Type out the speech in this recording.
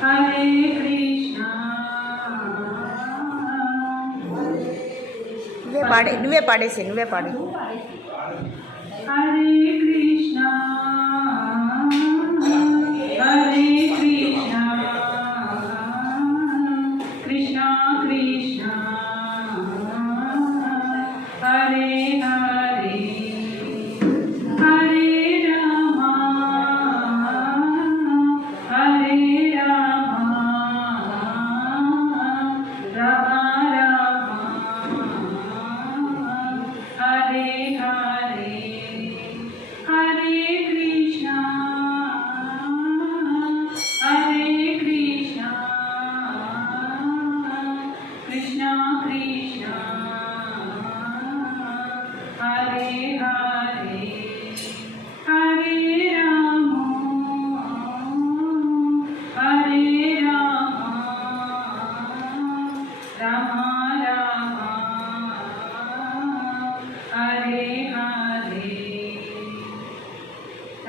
హరే కృష్ణ నువ్వే పాడే నువ్వే పాడేసి నువ్వే పాడు హరే కృష్ణ